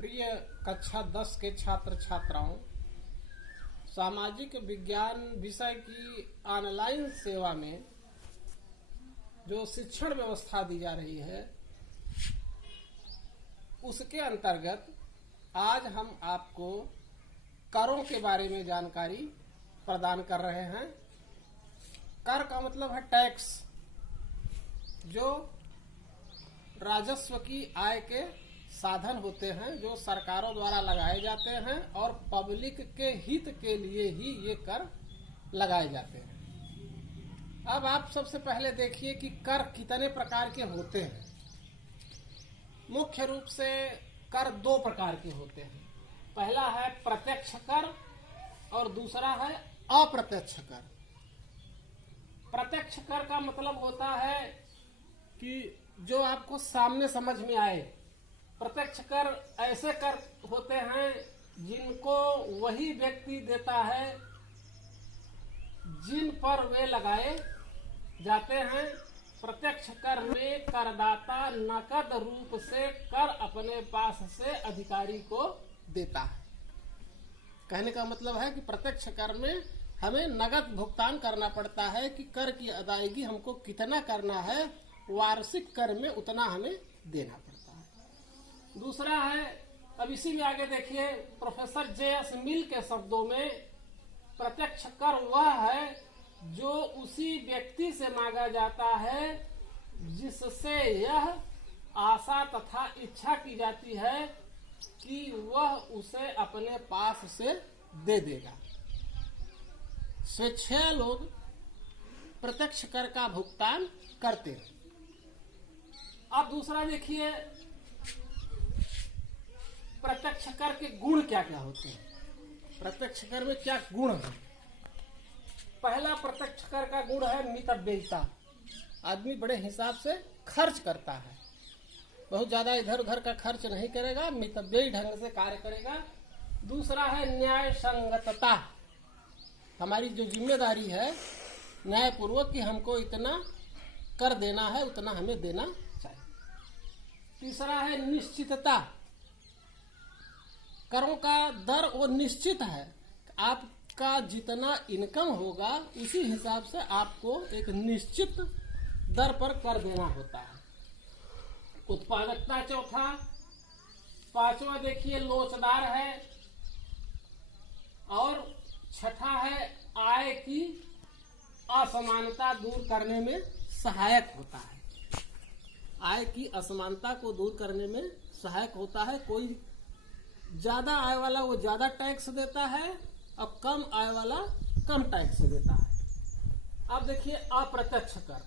प्रिय कक्षा 10 के छात्र छात्राओं, सामाजिक विज्ञान विषय की ऑनलाइन सेवा में जो शिक्षण व्यवस्था दी जा रही है उसके अंतर्गत आज हम आपको करों के बारे में जानकारी प्रदान कर रहे हैं। कर का मतलब है टैक्स, जो राजस्व की आय के साधन होते हैं जो सरकारों द्वारा लगाए जाते हैं और पब्लिक के हित के लिए ही ये कर लगाए जाते हैं। अब आप सबसे पहले देखिए कि कर कितने प्रकार के होते हैं। मुख्य रूप से कर दो प्रकार के होते हैं। पहला है प्रत्यक्ष कर और दूसरा है अप्रत्यक्ष कर। प्रत्यक्ष कर का मतलब होता है कि जो आपको सामने समझ में आए। प्रत्यक्ष कर ऐसे कर होते हैं जिनको वही व्यक्ति देता है जिन पर वे लगाए जाते हैं। प्रत्यक्ष कर में करदाता नकद रूप से कर अपने पास से अधिकारी को देता है। कहने का मतलब है कि प्रत्यक्ष कर में हमें नगद भुगतान करना पड़ता है कि कर की अदायगी हमको कितना करना है, वार्षिक कर में उतना हमें देना पड़ता है। दूसरा है, अब इसी में आगे देखिए, प्रोफेसर जे.एस. मिल के शब्दों में प्रत्यक्ष कर वह है जो उसी व्यक्ति से मांगा जाता है जिससे यह आशा तथा इच्छा की जाती है कि वह उसे अपने पास से दे देगा। स्वेच्छा लोग प्रत्यक्ष कर का भुगतान करते हैं। अब दूसरा देखिए, प्रत्यक्ष कर के गुण क्या क्या होते हैं। प्रत्यक्ष कर में क्या गुण है। पहला प्रत्यक्ष कर का गुण है मितव्ययिता। आदमी बड़े हिसाब से खर्च करता है, बहुत ज्यादा इधर उधर का खर्च नहीं करेगा, मितव्ययी ढंग से कार्य करेगा। दूसरा है न्याय संगतता। हमारी जो जिम्मेदारी है न्यायपूर्वक कि हमको इतना कर देना है, उतना हमें देना चाहिए। तीसरा है निश्चितता। करों का दर वो निश्चित है। आपका जितना इनकम होगा उसी हिसाब से आपको एक निश्चित दर पर कर देना होता है। उत्पादकता चौथा। पांचवा देखिए लोचदार है। और छठा है आय की असमानता दूर करने में सहायक होता है। आय की असमानता को दूर करने में सहायक होता है। कोई ज्यादा आय वाला वो ज्यादा टैक्स देता है और कम आय वाला कम टैक्स देता है। अब देखिए अप्रत्यक्ष कर।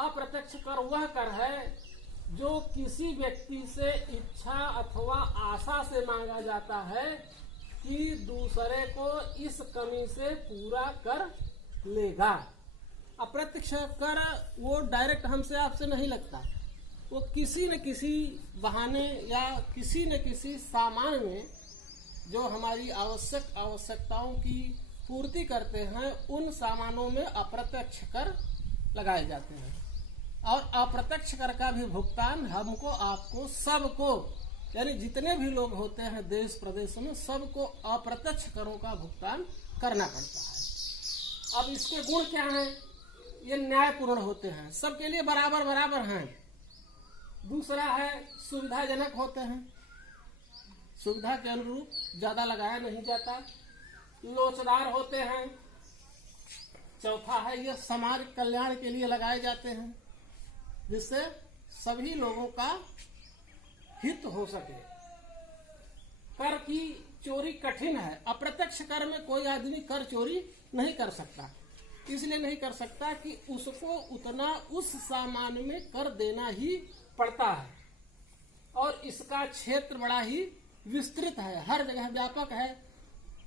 अप्रत्यक्ष कर वह कर है जो किसी व्यक्ति से इच्छा अथवा आशा से मांगा जाता है कि दूसरे को इस कमी से पूरा कर लेगा। अप्रत्यक्ष कर वो डायरेक्ट हमसे आपसे नहीं लगता, वो किसी न किसी बहाने या किसी न किसी सामान में जो हमारी आवश्यकताओं की पूर्ति करते हैं उन सामानों में अप्रत्यक्ष कर लगाए जाते हैं। और अप्रत्यक्ष कर का भी भुगतान हमको, आपको, सबको, यानी जितने भी लोग होते हैं देश प्रदेश में, सबको अप्रत्यक्ष करों का भुगतान करना पड़ता है। अब इसके गुण क्या हैं। ये न्यायपूर्ण होते हैं, सबके लिए बराबर बराबर हैं। दूसरा है सुविधाजनक होते हैं, सुविधा के अनुरूप ज्यादा लगाया नहीं जाता। लोचदार होते हैं। चौथा है ये समाज कल्याण के लिए लगाए जाते हैं जिससे सभी लोगों का हित हो सके। कर की चोरी कठिन है। अप्रत्यक्ष कर में कोई आदमी कर चोरी नहीं कर सकता। इसलिए नहीं कर सकता कि उसको उतना उस सामान में कर देना ही पड़ता है और इसका क्षेत्र बड़ा ही विस्तृत है, हर जगह व्यापक है।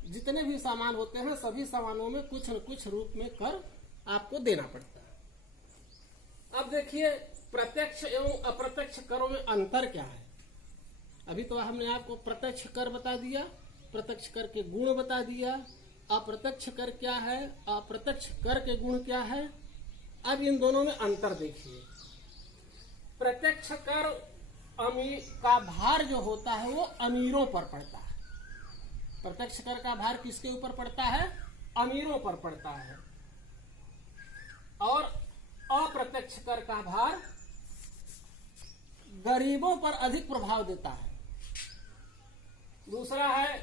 जितने भी सामान होते हैं सभी सामानों में कुछ न कुछ रूप में कर आपको देना पड़ता है। अब देखिए प्रत्यक्ष एवं अप्रत्यक्ष करों में अंतर क्या है। अभी तो हमने आपको प्रत्यक्ष कर बता दिया, प्रत्यक्ष कर के गुण बता दिया। अप्रत्यक्ष कर क्या है, अप्रत्यक्ष कर के गुण क्या है। अब इन दोनों में अंतर देखिए। प्रत्यक्ष कर का भार जो होता है वो अमीरों पर पड़ता है। प्रत्यक्ष कर का भार किसके ऊपर पड़ता है? अमीरों पर पड़ता है। और अप्रत्यक्ष कर का भार गरीबों पर अधिक प्रभाव देता है। दूसरा है,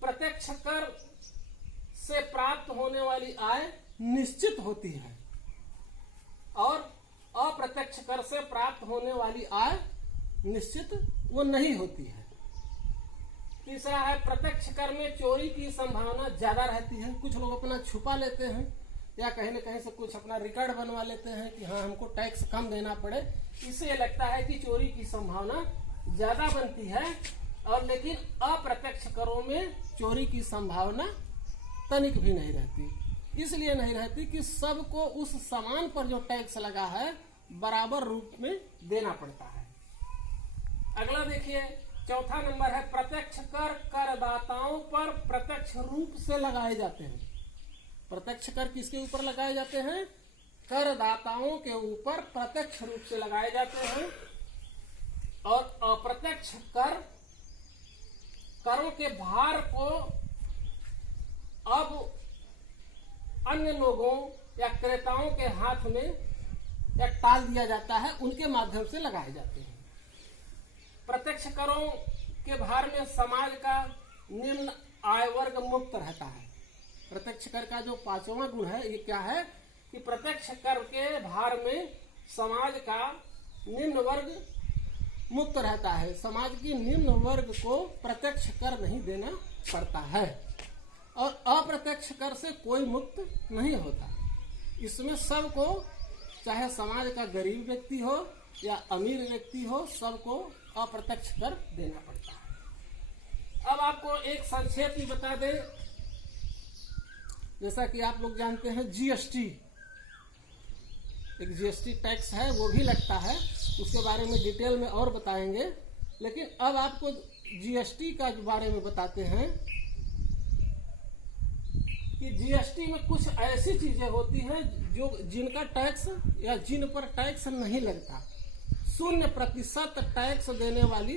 प्रत्यक्ष कर से प्राप्त होने वाली आय निश्चित होती है और अप्रत्यक्ष कर से प्राप्त होने वाली आय निश्चित वो नहीं होती है। तीसरा है, प्रत्यक्ष कर में चोरी की संभावना ज्यादा रहती है। कुछ लोग अपना छुपा लेते हैं या कहीं न कहीं से कुछ अपना रिकॉर्ड बनवा लेते हैं कि हाँ हमको टैक्स कम देना पड़े। इससे लगता है कि चोरी की संभावना ज्यादा बनती है, और लेकिन अप्रत्यक्ष करों में चोरी की संभावना तनिक भी नहीं रहती। इसलिए नहीं रहती कि सबको उस सामान पर जो टैक्स लगा है बराबर रूप में देना पड़ता है। अगला देखिए, चौथा नंबर है, प्रत्यक्ष कर करदाताओं पर प्रत्यक्ष रूप से लगाए जाते हैं। प्रत्यक्ष कर किसके ऊपर लगाए जाते हैं? करदाताओं के ऊपर प्रत्यक्ष रूप से लगाए जाते हैं। और अप्रत्यक्ष कर करों के भार को अब अन्य लोगों या क्रेताओं के हाथ में या टाल दिया जाता है, उनके माध्यम से लगाए जाते हैं। प्रत्यक्ष करों के भार में समाज का निम्न आय वर्ग मुक्त रहता है। प्रत्यक्ष कर का जो पांचवा गुण है ये क्या है कि प्रत्यक्ष कर के भार में समाज का निम्न वर्ग मुक्त रहता है। समाज की निम्न वर्ग को प्रत्यक्ष कर नहीं देना पड़ता है और अप्रत्यक्ष कर से कोई मुक्त नहीं होता। इसमें सबको, चाहे समाज का गरीब व्यक्ति हो या अमीर व्यक्ति हो, सबको अप्रत्यक्ष कर देना पड़ता है। अब आपको एक संक्षेप में बता दें, जैसा कि आप लोग जानते हैं जीएसटी, एक जीएसटी टैक्स है वो भी लगता है, उसके बारे में डिटेल में और बताएंगे। लेकिन अब आपको जीएसटी का बारे में बताते हैं कि जीएसटी में कुछ ऐसी चीजें होती हैं जो जिनका टैक्स या जिन पर टैक्स नहीं लगता। 0% टैक्स देने वाली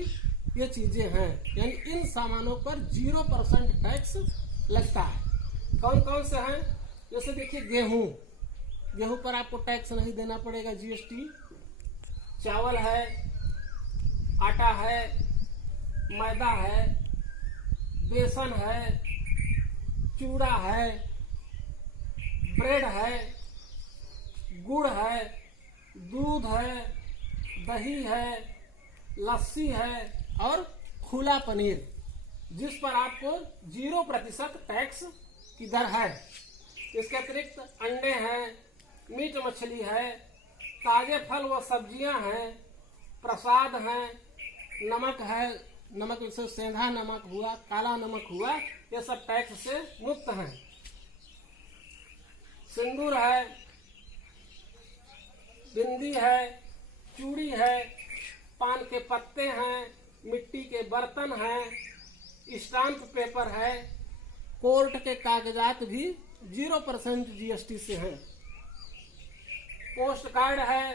ये चीजें हैं, यानी इन सामानों पर 0% टैक्स लगता है। कौन कौन से हैं? जैसे देखिए, गेहूं पर आपको टैक्स नहीं देना पड़ेगा जीएसटी। चावल है, आटा है, मैदा है, बेसन है, चूड़ा है, ब्रेड है, गुड़ है, दूध है, दही है, लस्सी है और खुला पनीर, जिस पर आपको 0% टैक्स की दर है। इसके अतिरिक्त अंडे हैं, मीट मछली है, ताजे फल व सब्जियां हैं, प्रसाद हैं, नमक है, नमक जैसे सेंधा नमक हुआ, काला नमक हुआ, ये सब टैक्स से मुक्त हैं। सिंदूर है, बिंदी है, चूड़ी है, पान के पत्ते हैं, मिट्टी के बर्तन हैं, स्टाम्प पेपर है, कोर्ट के कागजात भी 0% जीएसटी से हैं। पोस्ट कार्ड है,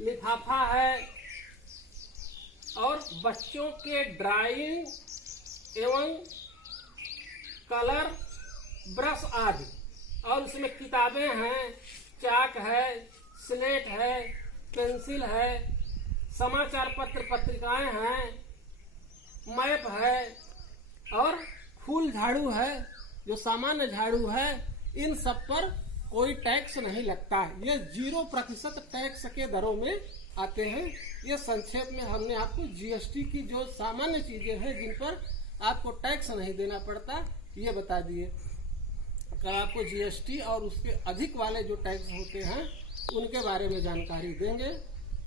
लिफाफा है और बच्चों के ड्राइंग एवं कलर ब्रश आदि, और उसमें किताबें हैं, चाक है, स्लेट है, पेंसिल है, समाचार पत्र पत्रिकाएं हैं, मैप है और फूल झाड़ू है, जो सामान्य झाड़ू है, इन सब पर कोई टैक्स नहीं लगता। ये 0% टैक्स के दरों में आते हैं। ये संक्षेप में हमने आपको जीएसटी की जो सामान्य चीजें हैं जिन पर आपको टैक्स नहीं देना पड़ता ये बता दिए। कल आपको जीएसटी और उसके अधिक वाले जो टैक्स होते हैं उनके बारे में जानकारी देंगे।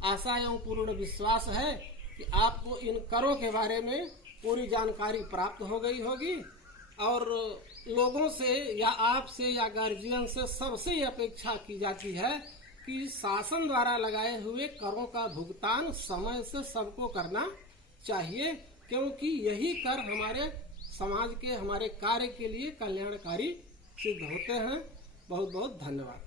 आशा एवं पूर्ण विश्वास है कि आपको इन करों के बारे में पूरी जानकारी प्राप्त हो गई होगी और लोगों से या आपसे या गार्जियन से सबसे ये अपेक्षा की जाती है कि शासन द्वारा लगाए हुए करों का भुगतान समय से सबको करना चाहिए, क्योंकि यही कर हमारे समाज के, हमारे कार्य के लिए कल्याणकारी सिद्ध होते हैं। बहुत बहुत धन्यवाद।